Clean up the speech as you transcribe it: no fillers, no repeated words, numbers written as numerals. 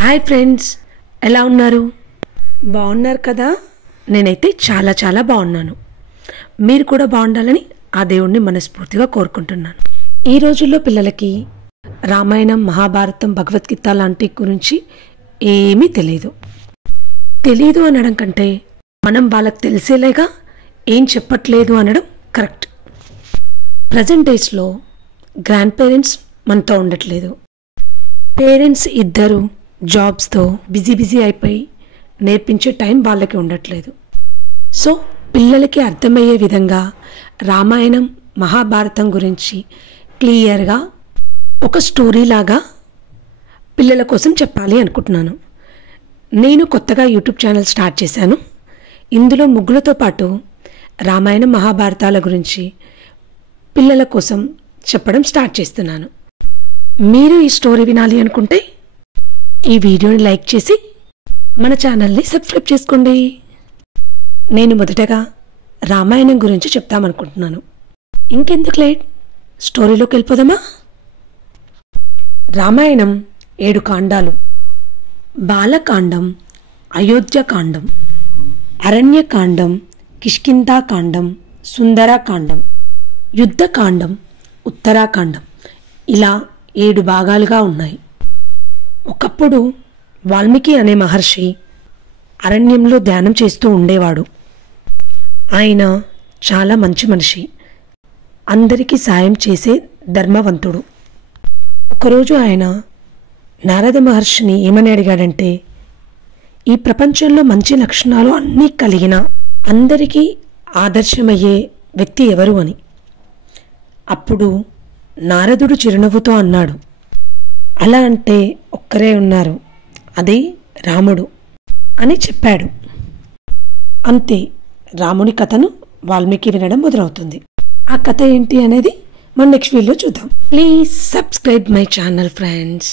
Hi friends, ఎలా ఉన్నారు? బాగున్నారు కదా? నేనైతే చాలా చాలా బాగున్నాను. మీరు కూడా బాగుండాలని ఆ దేవుణ్ణి మనస్ఫూర్తిగా కోరుకుంటున్నాను. ఈ రోజుల్లో పిల్లలకి రామాయణం, మహాభారతం, భగవద్గీత లాంటి గురించి ఏమీ తెలీదు అనడం కంటే మనం వాళ్ళకి తెలిసేలాగా ఏం చెప్పట్లేదు అనడం కరెక్ట్. ప్రజెంట్ డేస్లో గ్రాండ్ పేరెంట్స్ మనతో ఉండట్లేదు. పేరెంట్స్ ఇద్దరు జాబ్స్తో బిజీ అయిపోయి నేర్పించే టైం వాళ్ళకి ఉండట్లేదు. సో పిల్లలకి అర్థమయ్యే విధంగా రామాయణం, మహాభారతం గురించి క్లియర్గా ఒక స్టోరీ లాగా పిల్లల కోసం చెప్పాలి అనుకుంటున్నాను. నేను కొత్తగా యూట్యూబ్ ఛానల్ స్టార్ట్ చేశాను. ఇందులో ముగ్గులతో పాటు రామాయణం, మహాభారతాల గురించి పిల్లల కోసం చెప్పడం స్టార్ట్ చేస్తున్నాను. మీరు ఈ స్టోరీ వినాలి అనుకుంటే ఈ వీడియోని లైక్ చేసి మన ఛానల్ని సబ్స్క్రైబ్ చేసుకోండి. నేను మొదటగా రామాయణం గురించి చెప్తామనుకుంటున్నాను. ఇంకెందుకు లేట్, స్టోరీలోకి వెళ్ళిపోదామా? రామాయణం 7 కాండాలు. బాలకాండం, అయోధ్యకాండం, అరణ్యకాండం, కిష్కింధాకాండం, సుందరకాండం, యుద్ధకాండం, ఉత్తరాకాండం, ఇలా 7 భాగాలుగా ఉన్నాయి. ఒకప్పుడు వాల్మీకి అనే మహర్షి అరణ్యంలో ధ్యానం చేస్తూ ఉండేవాడు. ఆయన చాలా మంచి మనిషి, అందరికీ సాయం చేసే ధర్మవంతుడు. ఒకరోజు ఆయన నారద మహర్షిని ఏమని అడిగాడంటే, ఈ ప్రపంచంలో మంచి లక్షణాలు అన్నీ కలిగిన అందరికీ ఆదర్శమయ్యే వ్యక్తి ఎవరు అని. అప్పుడు నారదుడు చిరునవ్వుతో అన్నాడు, అలా అంటే ఒక్కరే ఉన్నారు, అది రాముడు అని చెప్పాడు. అంతే, రాముని కథను వాల్మీకి వినడం మొదలవుతుంది. ఆ కథ ఏంటి అనేది మనం నెక్స్ట్ వీడియోలో చూద్దాం. Please subscribe my channel friends.